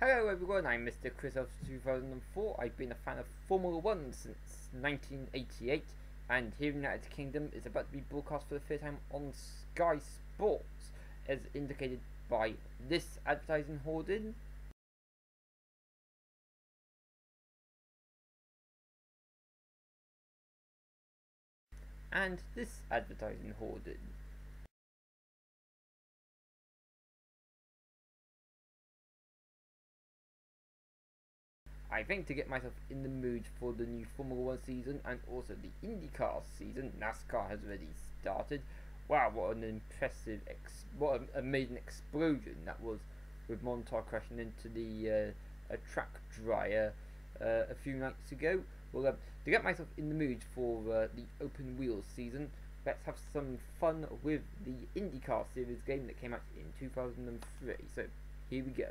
Hello everyone, I'm Mrchrisalf2004. I've been a fan of Formula 1 since 1988, and here in the United Kingdom is about to be broadcast for the third time on Sky Sports, as indicated by this advertising hoarding. And this advertising hoarding. I think to get myself in the mood for the new Formula 1 season and also the IndyCar season. NASCAR has already started. Wow, what an impressive, what an amazing explosion that was, with Montour crashing into the track dryer a few nights ago. Well, to get myself in the mood for the open wheels season, let's have some fun with the IndyCar series game that came out in 2003. So, here we go.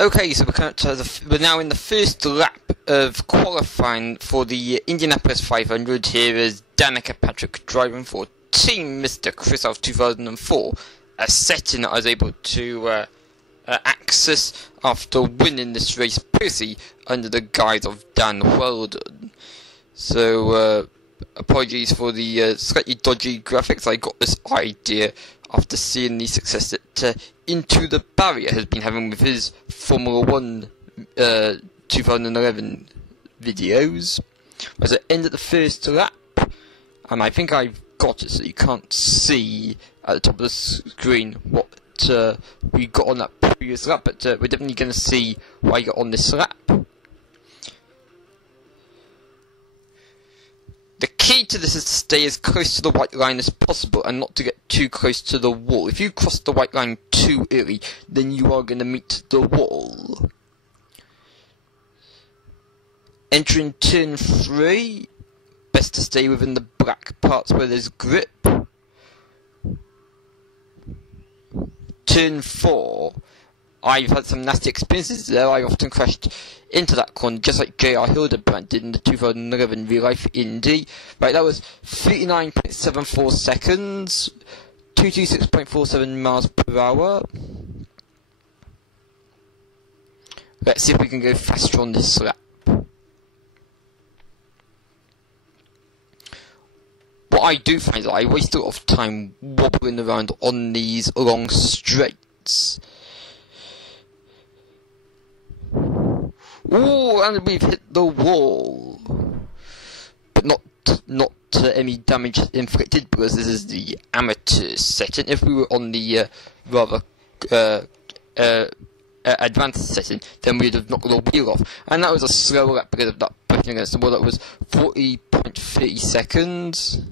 Okay, so we're now in the first lap of qualifying for the Indianapolis 500. Here is Danica Patrick driving for Team Mrchrisalf2004, a setting that I was able to access after winning this race Percy under the guise of Dan Weldon. So apologies for the slightly dodgy graphics. I got this idea after seeing the success that Into the Barrier has been having with his Formula 1 2011 videos. As I end at the first lap, and I think I've got it so you can't see at the top of the screen what we got on that previous lap, but we're definitely going to see what I got on this lap. The key to this is to stay as close to the white line as possible and not to get too close to the wall. If you cross the white line too early, then you are going to meet the wall. Entering turn 3, best to stay within the black parts where there's grip. Turn 4, I've had some nasty experiences there. I often crashed into that corner, just like J.R. Hildebrand did in the 2011 Real Life Indy. Right, that was 39.74 seconds, 226.47 miles per hour. Let's see if we can go faster on this lap. What I do find is that I waste a lot of time wobbling around on these long straights. Ooh, and we've hit the wall, but not any damage inflicted because this is the amateur setting. If we were on the rather advanced setting, then we'd have knocked the wheel off, and that was a slow lap because of that pushing against the wall. That was 40.30 seconds.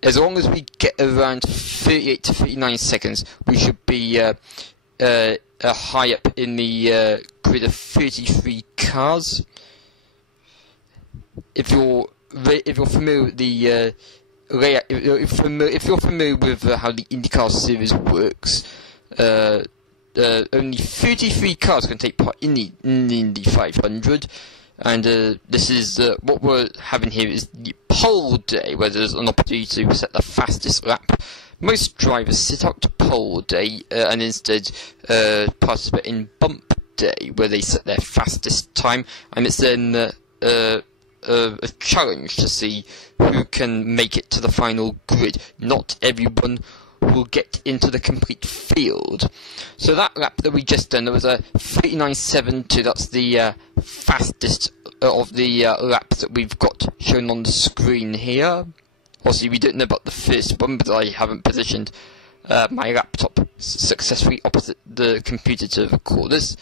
As long as we get around 38 to 39 seconds, we should be high up in the grid of 33 cars. If you're familiar with the layout, if you're familiar with how the IndyCar series works, only 33 cars can take part in the Indy 500. And this is what we're having here is the pole day, where there's an opportunity to set the fastest lap. Most drivers sit out to pole day and instead participate in bump day, where they set their fastest time, and it's then a challenge to see who can make it to the final grid. Not everyone will get into the complete field. So that lap that we just done, there was a 39.72. That's the fastest of the laps that we've got shown on the screen here. Obviously, we don't know about the first one, but I haven't positioned my laptop successfully opposite the computer to record this.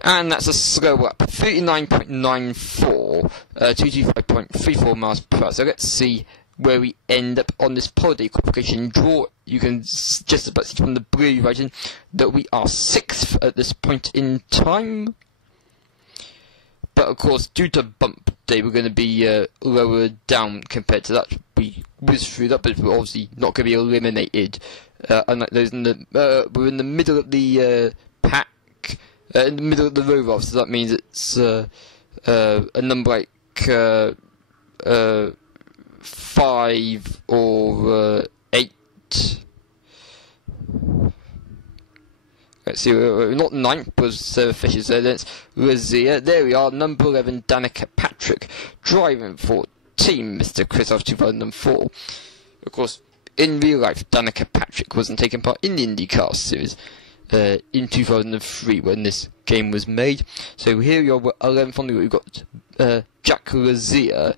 And that's a slow lap, 39.94, 225.34 miles per hour. So let's see where we end up on this holiday qualification draw. You can just about see from the blue region that we are 6th at this point in time. But of course, due to bump day, we're going to be lower down compared to that. We whizzed through that, but we're obviously not going to be eliminated. Unlike those in the, we're in the middle of the pack. In the middle of the row, rather, so that means it's a number like 5 or 8. Let's see, we're not 9th, was Sarah Fisher, so that's Razia. There we are, number 11, Danica Patrick, driving for Team Mrchrisalf 2004. Of course, in real life, Danica Patrick wasn't taking part in the IndyCar series in 2003 when this game was made. So here we are, we're 11th on the road. We've got Jack Razia,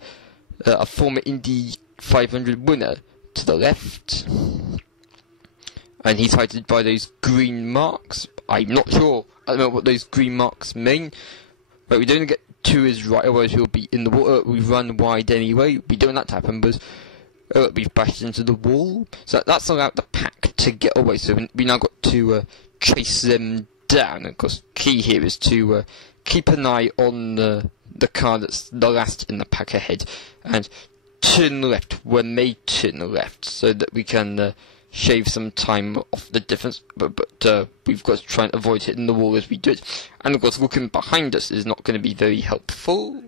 a former Indy 500 winner, to the left. And he's highlighted by those green marks. I'm not sure at the moment what those green marks mean. But we don't get to his right, otherwise he'll be in the water. We run wide anyway. We don't want that to happen, but we've bashed into the wall. So that's allowed the pack to get away. So we now got to chase them down. Of course, key here is to keep an eye on the car that's the last in the pack ahead. And turn left when they turn left, so that we can shave some time off the difference, but we've got to try and avoid hitting the wall as we do it. And of course, looking behind us is not going to be very helpful.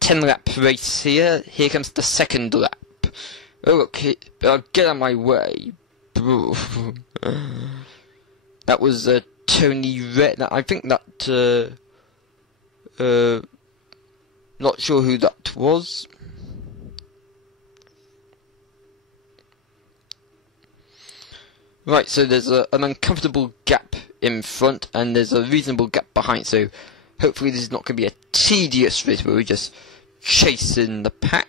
Ten-lap race here. Here comes the second lap. Oh look, get out of my way. That was Tony Red. I think that not sure who that was. Right, so there's an uncomfortable gap in front, and there's a reasonable gap behind, so hopefully this is not going to be a tedious race where we're just chasing the pack.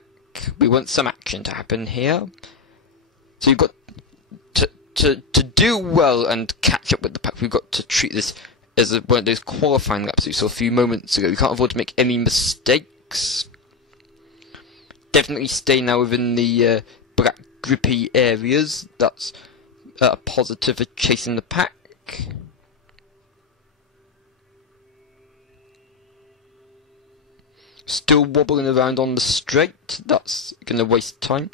We want some action to happen here. So you've got to do well and catch up with the pack. We've got to treat this as one of those qualifying laps we saw a few moments ago. We can't afford to make any mistakes. Definitely stay now within the black grippy areas. That's a positive for chasing the pack. Still wobbling around on the straight. That's going to waste time.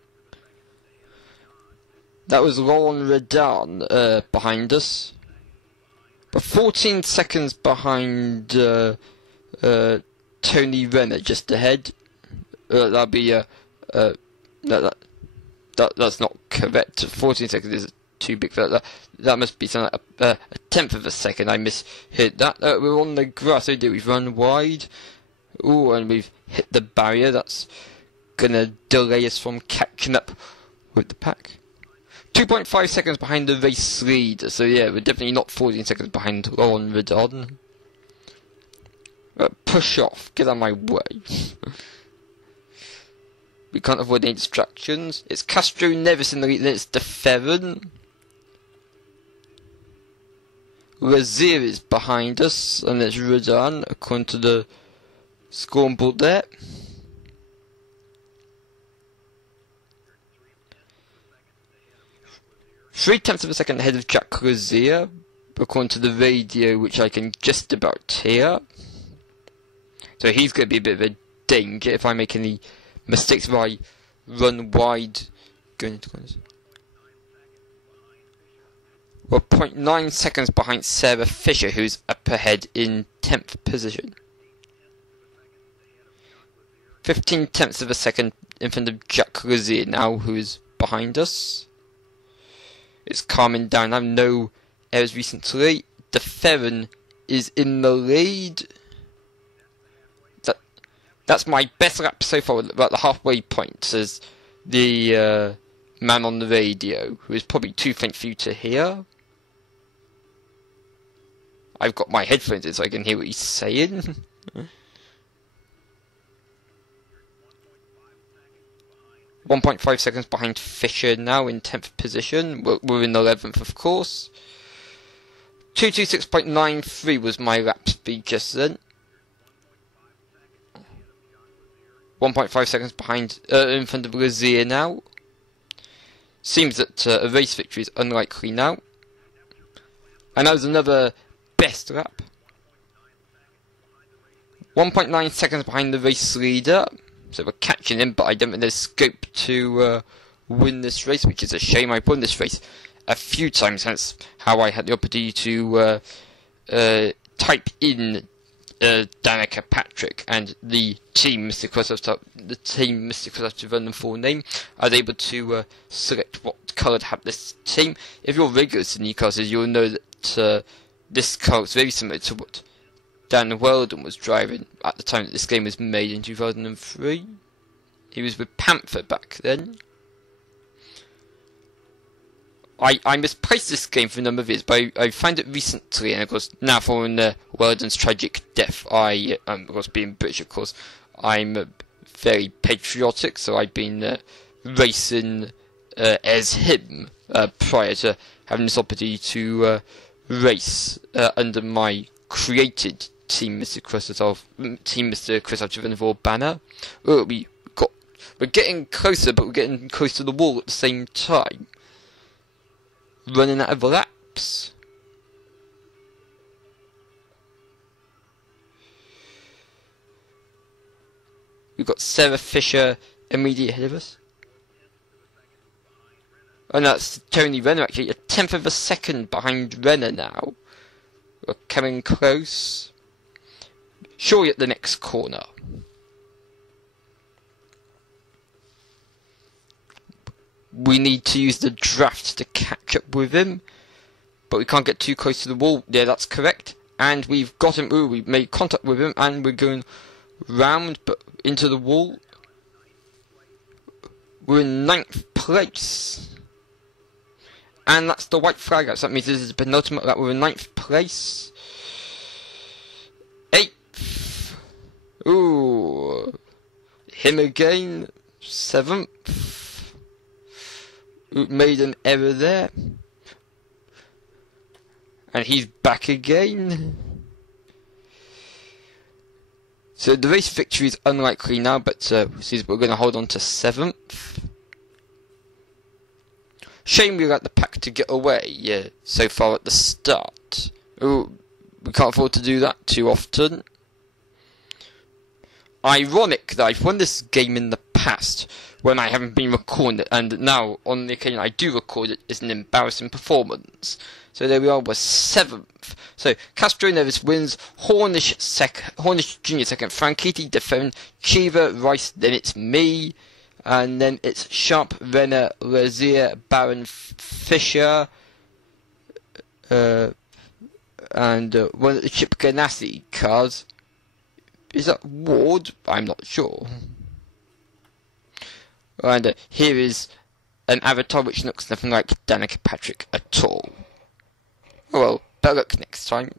That was Laurent Redan behind us. But 14 seconds behind Tony Renner just ahead. That'll be that's not correct. 14 seconds is too big for that. That must be something like a tenth of a second. I misheard that. We're on the grass. So we've run wide. Ooh, and we've hit the barrier. That's gonna delay us from catching up with the pack. 2.5 seconds behind the race leader. So yeah, we're definitely not 14 seconds behind Laurent Redan. Push off. Get out of my way. We can't avoid any distractions. It's Castro Nevis in the lead, then it's DeFerrin. Razir is behind us, and it's Redan, according to the scoreboard there. Three-tenths of a second ahead of Jack Razir, according to the radio, which I can just about hear. So he's going to be a bit of a danger if I make any mistakes, if I run wide going into corners. We're 0.9 seconds behind Sarah Fisher, who's up ahead in 10th position. 15 tenths of a second in front of Jack Razir now, who is behind us. It's calming down. I have no errors recently. DeFerrin is in the lead. That's my best lap so far, about the halfway point, says the man on the radio, who is probably too faint for you to hear. I've got my headphones in so I can hear what he's saying. 1.5 seconds behind Fisher now in 10th position. We're in 11th, of course. 226.93 was my lap speed just then. 1.5 seconds behind, in front of Lazier now. Seems that a race victory is unlikely now. And that was another best lap. 1.9 seconds behind the race leader. So we're catching him, but I don't think there's scope to win this race, which is a shame. I've won this race a few times, hence how I had the opportunity to type in Danica Patrick and the team Mrchrisalf 2004 name. I was able to select what colour to have this team. If you're regulars in Newcastle, you'll know that this car is very similar to what Dan Weldon was driving at the time that this game was made in 2003. He was with Panther back then. I misplaced this game for a number of years, but I found it recently, and of course now following Weldon's tragic death, of course being British, of course, I'm very patriotic, so I've been racing as him prior to having this opportunity to race under my created Team Mrchrisalf 2004 banner. We're getting closer, but we're getting close to the wall at the same time. Running out of laps. We've got Sarah Fisher immediately ahead of us. Oh no, that's Tony Renner actually, a tenth of a second behind Renner now. We're coming close. Surely at the next corner. We need to use the draft to catch up with him, but we can't get too close to the wall. Yeah, that's correct. And we've got him. Ooh, we've made contact with him, and we're going round, but into the wall. We're in 9th place, and that's the white flag out. So that means this is the penultimate lap. We're in 9th place. 8th. Ooh, him again. 7th. Made an error there, and he's back again. So the race victory is unlikely now, but we're going to hold on to 7th. Shame we let the pack to get away so far at the start. Ooh, we can't afford to do that too often. Ironic that I've won this game in the past when I haven't been recording it, and now on the occasion I do record it, is an embarrassing performance. So there we are, we're 7th. So Castro Nevis wins, Hornish Jr. second, Franchitti defend, Cheever, Rice, then it's me, and then it's Sharp, Renner, Lazier, Baron, Fisher, and one of the Chip Ganassi cars. Is that Ward? I'm not sure. And here is an avatar which looks nothing like Danica Patrick at all. Oh well, better luck next time.